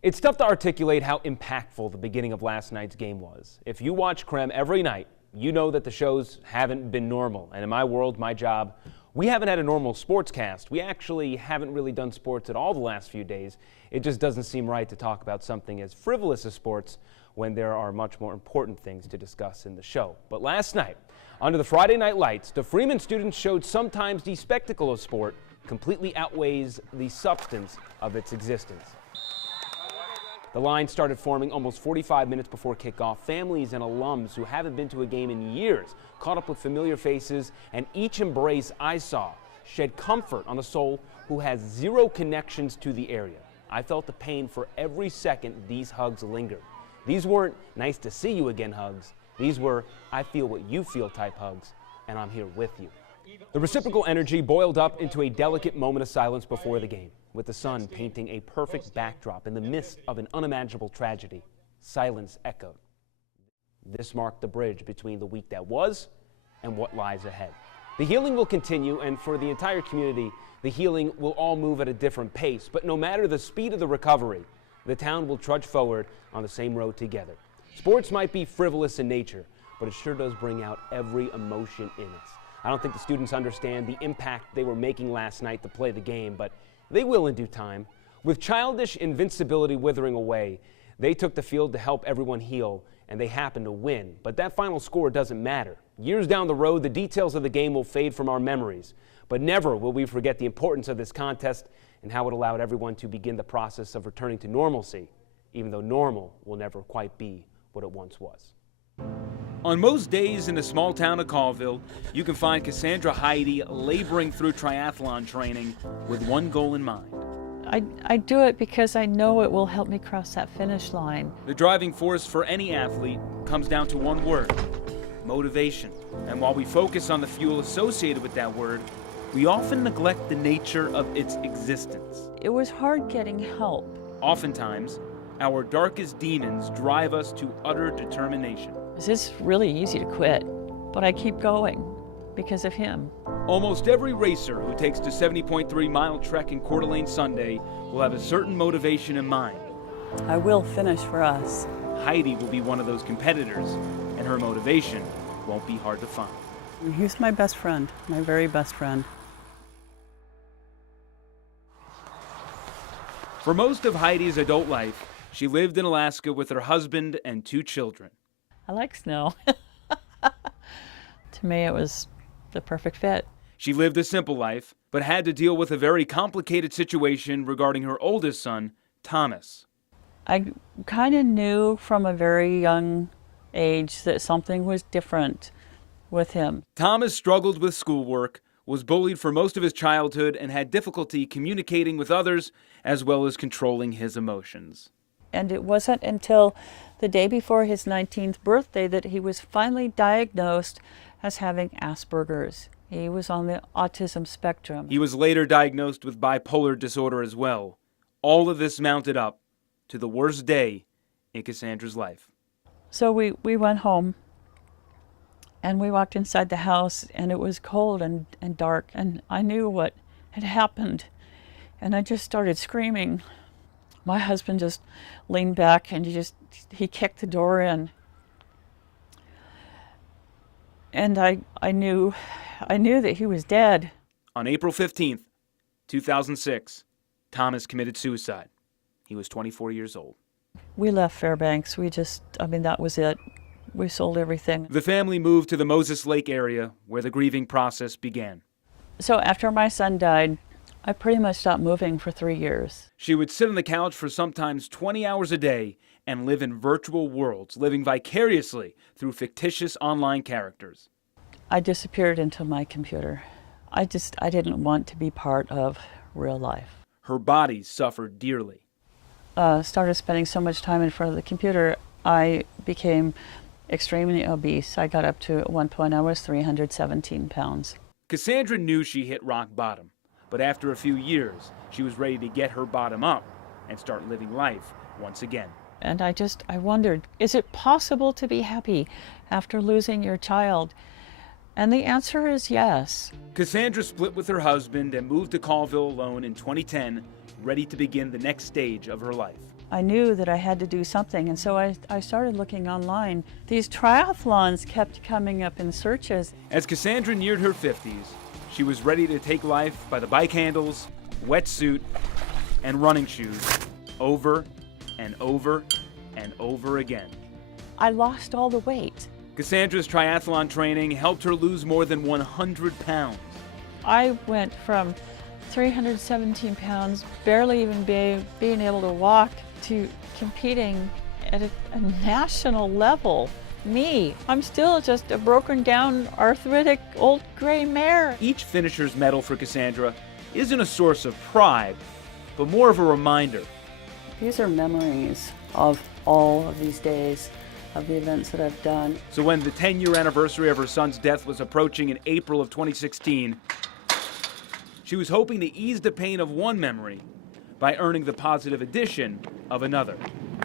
It's tough to articulate how impactful the beginning of last night's game was. If you watch Creme every night, you know that the shows haven't been normal. And in my world, my job, we haven't had a normal sportscast. We actually haven't really done sports at all the last few days. It just doesn't seem right to talk about something as frivolous as sports when there are much more important things to discuss in the show. But last night, under the Friday night lights, the Freeman students showed sometimes the spectacle of sport completely outweighs the substance of its existence. The line started forming almost 45 minutes before kickoff. Families and alums who haven't been to a game in years caught up with familiar faces, and each embrace I saw shed comfort on a soul who has zero connections to the area. I felt the pain for every second these hugs lingered. These weren't nice to see you again hugs. These were I feel what you feel type hugs, and I'm here with you. The reciprocal energy boiled up into a delicate moment of silence before the game, with the sun painting a perfect backdrop in the midst of an unimaginable tragedy. Silence echoed. This marked the bridge between the week that was and what lies ahead. The healing will continue, and for the entire community, the healing will all move at a different pace. But no matter the speed of the recovery, the town will trudge forward on the same road together. Sports might be frivolous in nature, but it sure does bring out every emotion in us. I don't think the students understand the impact they were making last night to play the game, but they will in due time. With childish invincibility withering away, they took the field to help everyone heal, and they happened to win. But that final score doesn't matter. Years down the road, the details of the game will fade from our memories. But never will we forget the importance of this contest and how it allowed everyone to begin the process of returning to normalcy, even though normal will never quite be what it once was. On most days in the small town of Colville, you can find Cassandra Heidi laboring through triathlon training with one goal in mind. I do it because I know it will help me cross that finish line. The driving force for any athlete comes down to one word: motivation. And while we focus on the fuel associated with that word, we often neglect the nature of its existence. It was hard getting help. Oftentimes, our darkest demons drive us to utter determination. It's really easy to quit, but I keep going because of him. Almost every racer who takes the 70.3-mile trek in Coeur d'Alene Sunday will have a certain motivation in mind. I will finish for us. Heidi will be one of those competitors, and her motivation won't be hard to find. He's my best friend, my very best friend. For most of Heidi's adult life, she lived in Alaska with her husband and 2 children. I like snow. To me, it was the perfect fit. She lived a simple life, but had to deal with a very complicated situation regarding her oldest son, Thomas. I kind of knew from a very young age that something was different with him. Thomas struggled with schoolwork, was bullied for most of his childhood, and had difficulty communicating with others as well as controlling his emotions. And it wasn't until the day before his 19th birthday that he was finally diagnosed as having Asperger's. He was on the autism spectrum. He was later diagnosed with bipolar disorder as well. All of this mounted up to the worst day in Cassandra's life. So we went home, and we walked inside the house, and it was cold and dark, and I knew what had happened, and I just started screaming. My husband just leaned back and he kicked the door in. And I knew that he was dead. On April 15th, 2006, Thomas committed suicide. He was 24 years old. We left Fairbanks. That was it. We sold everything. The family moved to the Moses Lake area where the grieving process began. So after my son died, I pretty much stopped moving for 3 years. She would sit on the couch for sometimes 20 hours a day and live in virtual worlds, living vicariously through fictitious online characters. I disappeared into my computer. I didn't want to be part of real life. Her body suffered dearly. Started spending so much time in front of the computer, I became extremely obese. I got up to, at one point, I was 317 pounds. Cassandra knew she hit rock bottom, but after a few years, she was ready to get her bottom up and start living life once again. And I wondered, is it possible to be happy after losing your child? And the answer is yes. Cassandra split with her husband and moved to Colville alone in 2010, ready to begin the next stage of her life. I knew that I had to do something, and so I started looking online. These triathlons kept coming up in searches. As Cassandra neared her 50s, she was ready to take life by the bike handles, wetsuit, and running shoes over and over and over again. I lost all the weight. Cassandra's triathlon training helped her lose more than 100 pounds. I went from 317 pounds, barely even being able to walk, to competing at a national level. Me, I'm still just a broken down, arthritic, old gray mare. Each finisher's medal for Cassandra isn't a source of pride, but more of a reminder. These are memories of all of these days, of the events that I've done. So when the 10-year anniversary of her son's death was approaching in April of 2016, she was hoping to ease the pain of one memory by earning the positive addition of another.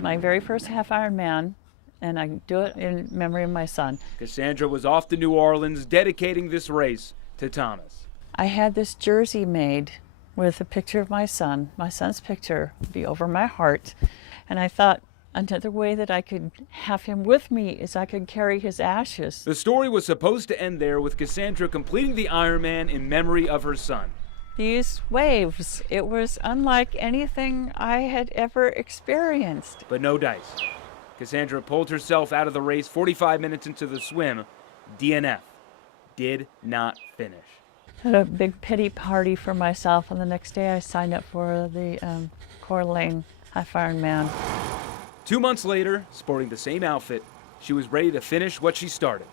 My very first half Ironman, and I do it in memory of my son. Cassandra was off to New Orleans, dedicating this race to Thomas. I had this jersey made with a picture of my son's picture would be over my heart. And I thought another way that I could have him with me is I could carry his ashes. The story was supposed to end there with Cassandra completing the Ironman in memory of her son. These waves, it was unlike anything I had ever experienced. But no dice. Cassandra pulled herself out of the race 45 minutes into the swim. DNF. Did not finish. Had a big pity party for myself, and the next day I signed up for the Coeur d'Alene Half Ironman. 2 months later, sporting the same outfit, she was ready to finish what she started.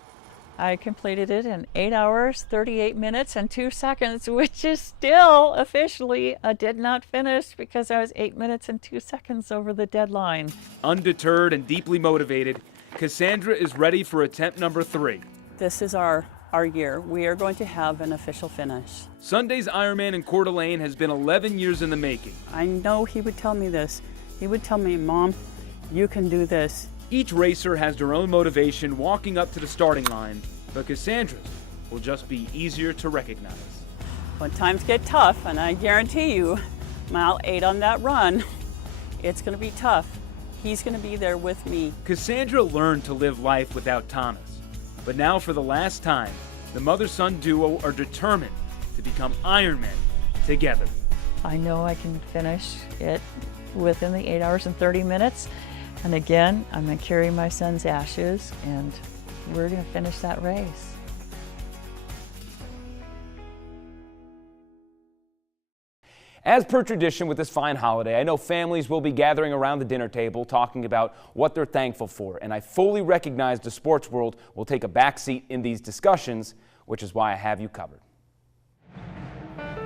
I completed it in 8 hours, 38 minutes, and 2 seconds, which is still officially a did not finish because I was 8 minutes and 2 seconds over the deadline. Undeterred and deeply motivated, Cassandra is ready for attempt number 3. This is our year. We are going to have an official finish. Sunday's Ironman in Coeur d'Alene has been 11 years in the making. I know he would tell me this. He would tell me, Mom, you can do this. Each racer has their own motivation walking up to the starting line, but Cassandra's will just be easier to recognize. When times get tough, and I guarantee you, mile 8 on that run, it's going to be tough. He's going to be there with me. Cassandra learned to live life without Thomas, but now for the last time, the mother-son duo are determined to become Ironmen together. I know I can finish it within the 8 hours and 30 minutes. And again, I'm going to carry my son's ashes, and we're going to finish that race. As per tradition with this fine holiday, I know families will be gathering around the dinner table talking about what they're thankful for, and I fully recognize the sports world will take a backseat in these discussions, which is why I have you covered.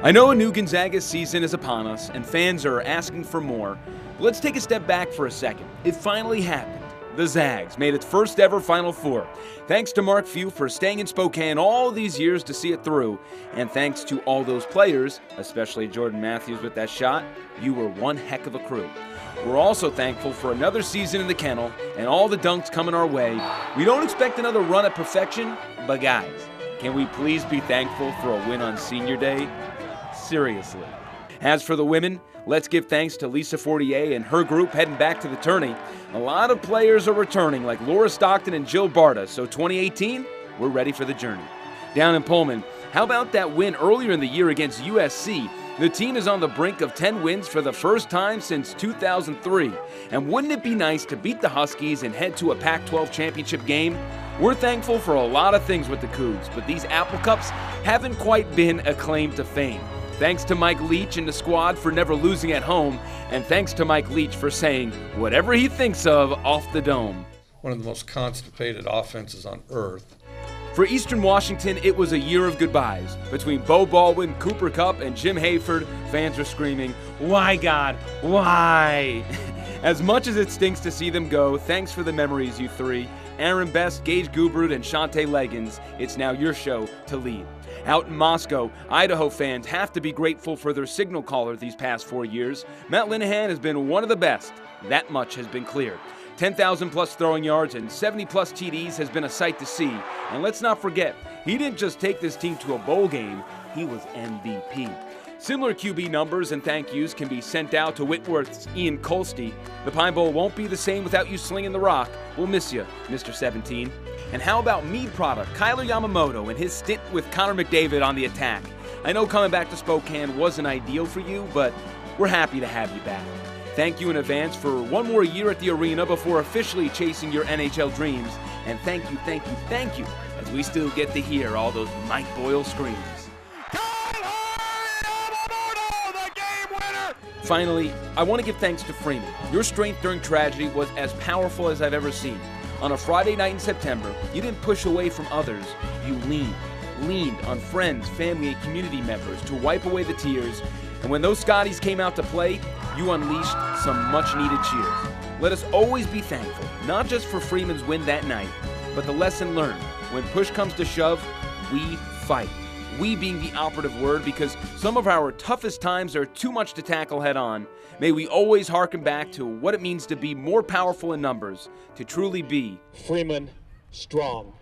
I know a new Gonzaga season is upon us, and fans are asking for more. Let's take a step back for a second. It finally happened. The Zags made its first ever Final Four. Thanks to Mark Few for staying in Spokane all these years to see it through. And thanks to all those players, especially Jordan Matthews with that shot, you were one heck of a crew. We're also thankful for another season in the kennel and all the dunks coming our way. We don't expect another run at perfection, but guys, can we please be thankful for a win on Senior Day? Seriously. As for the women, let's give thanks to Lisa Fortier and her group heading back to the tourney. A lot of players are returning, like Laura Stockton and Jill Barta, so 2018, we're ready for the journey. Down in Pullman, how about that win earlier in the year against USC? The team is on the brink of 10 wins for the first time since 2003. And wouldn't it be nice to beat the Huskies and head to a Pac-12 championship game? We're thankful for a lot of things with the Cougs, but these Apple Cups haven't quite been a claim to fame. Thanks to Mike Leach and the squad for never losing at home, and thanks to Mike Leach for saying whatever he thinks of off the dome. One of the most constipated offenses on earth. For Eastern Washington, it was a year of goodbyes. Between Bo Baldwin, Cooper Kupp, and Jim Hayford, fans are screaming, "Why, God, why?" As much as it stinks to see them go, thanks for the memories, you three. Aaron Best, Gage Gubrud, and Shantae Leggins, it's now your show to lead. Out in Moscow, Idaho fans have to be grateful for their signal caller these past 4 years. Matt Linehan has been one of the best. That much has been clear. 10,000 plus throwing yards and 70 plus TDs has been a sight to see. And let's not forget, he didn't just take this team to a bowl game, he was MVP. Similar QB numbers and thank yous can be sent out to Whitworth's Ian Closky. The Pine Bowl won't be the same without you slinging the rock. We'll miss you, Mr. 17. And how about Mead product Kyler Yamamoto and his stint with Connor McDavid on the attack? I know coming back to Spokane wasn't ideal for you, but we're happy to have you back. Thank you in advance for one more year at the arena before officially chasing your NHL dreams. And thank you, as we still get to hear all those Mike Boyle screams. Finally, I want to give thanks to Freeman. Your strength during tragedy was as powerful as I've ever seen. On a Friday night in September, you didn't push away from others. You leaned on friends, family, and community members to wipe away the tears. And when those Scotties came out to play, you unleashed some much-needed cheers. Let us always be thankful, not just for Freeman's win that night, but the lesson learned. When push comes to shove, we fight. We being the operative word, because some of our toughest times are too much to tackle head on. May we always hearken back to what it means to be more powerful in numbers, to truly be Freeman strong.